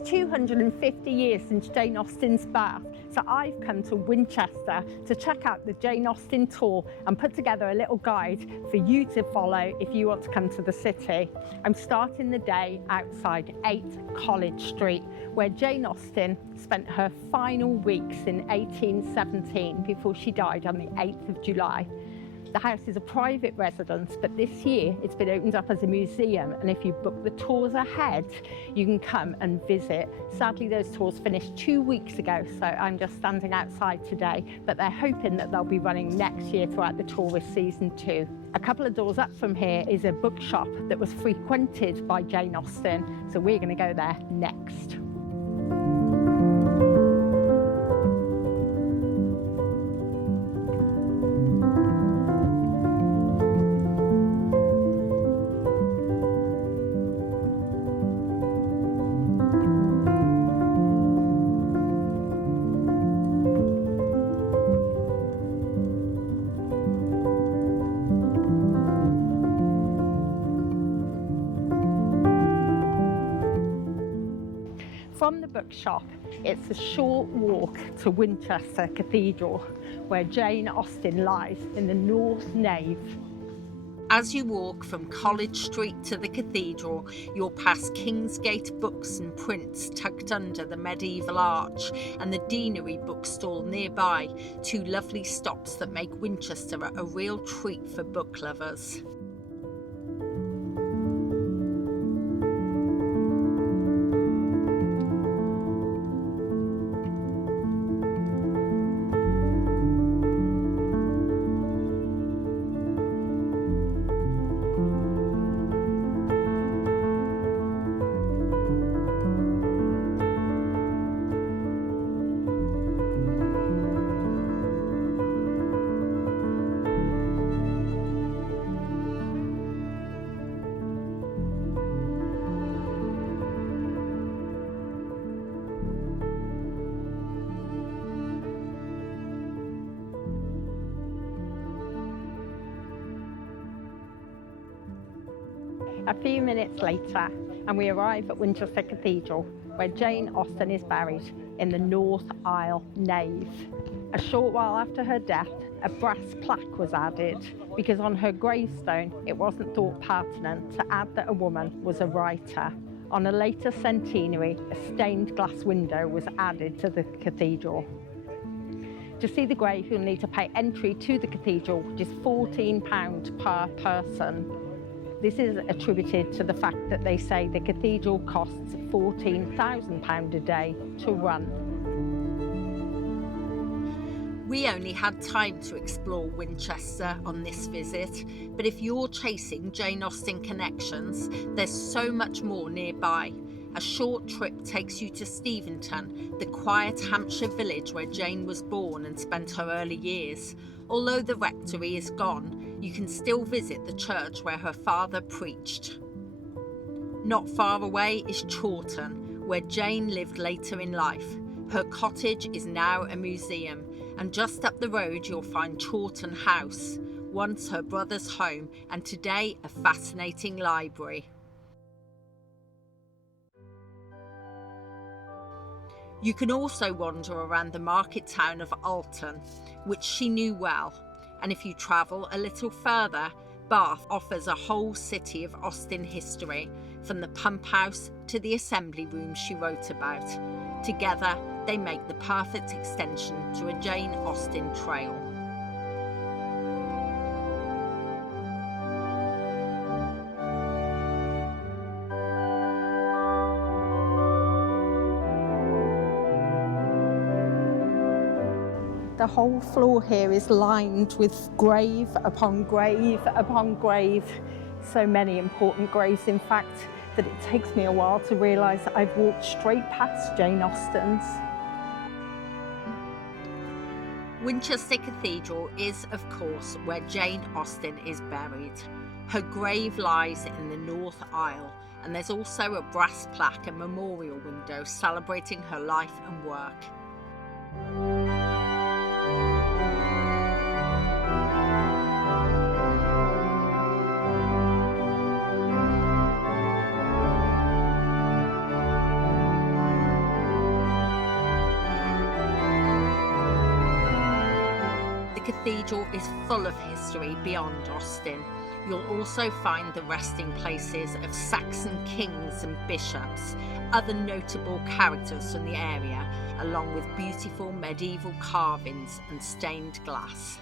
It's 250 years since Jane Austen's birth, so I've come to Winchester to check out the Jane Austen tour and put together a little guide for you to follow if you want to come to the city. I'm starting the day outside 8 College Street, where Jane Austen spent her final weeks in 1817 before she died on the 8th of July. The house is a private residence, but this year it's been opened up as a museum, and if you book the tours ahead, you can come and visit. Sadly, those tours finished 2 weeks ago, so I'm just standing outside today, but they're hoping that they'll be running next year throughout the tourist season too. A couple of doors up from here is a bookshop that was frequented by Jane Austen, so we're going to go there next. From the bookshop, it's a short walk to Winchester Cathedral, where Jane Austen lies in the north nave. As you walk from College Street to the cathedral, you'll pass Kingsgate Books and Prints tucked under the medieval arch, and the Deanery Bookstall nearby, 2 lovely stops that make Winchester a real treat for book lovers. A few minutes later, and we arrive at Winchester Cathedral, where Jane Austen is buried in the north aisle nave. A short while after her death, a brass plaque was added because on her gravestone it wasn't thought pertinent to add that a woman was a writer. On a later centenary, a stained glass window was added to the cathedral. To see the grave, you'll need to pay entry to the cathedral, which is £14 per person. This is attributed to the fact that they say the cathedral costs £14,000 a day to run. We only had time to explore Winchester on this visit, but if you're chasing Jane Austen connections, there's so much more nearby. A short trip takes you to Steventon, the quiet Hampshire village where Jane was born and spent her early years. Although the rectory is gone, you can still visit the church where her father preached. Not far away is Chawton, where Jane lived later in life. Her cottage is now a museum, and just up the road you'll find Chawton House, once her brother's home and today a fascinating library. You can also wander around the market town of Alton, which she knew well, and if you travel a little further, Bath offers a whole city of Austen history, from the pump house to the assembly room she wrote about. Together, they make the perfect extension to a Jane Austen trail. The whole floor here is lined with grave upon grave upon grave. So many important graves, in fact, that it takes me a while to realise that I've walked straight past Jane Austen's. Winchester Cathedral is, of course, where Jane Austen is buried. Her grave lies in the north aisle, and there's also a brass plaque and memorial window celebrating her life and work. cathedral is full of history beyond Austin. You'll also find the resting places of Saxon kings and bishops, other notable characters from the area, along with beautiful medieval carvings and stained glass.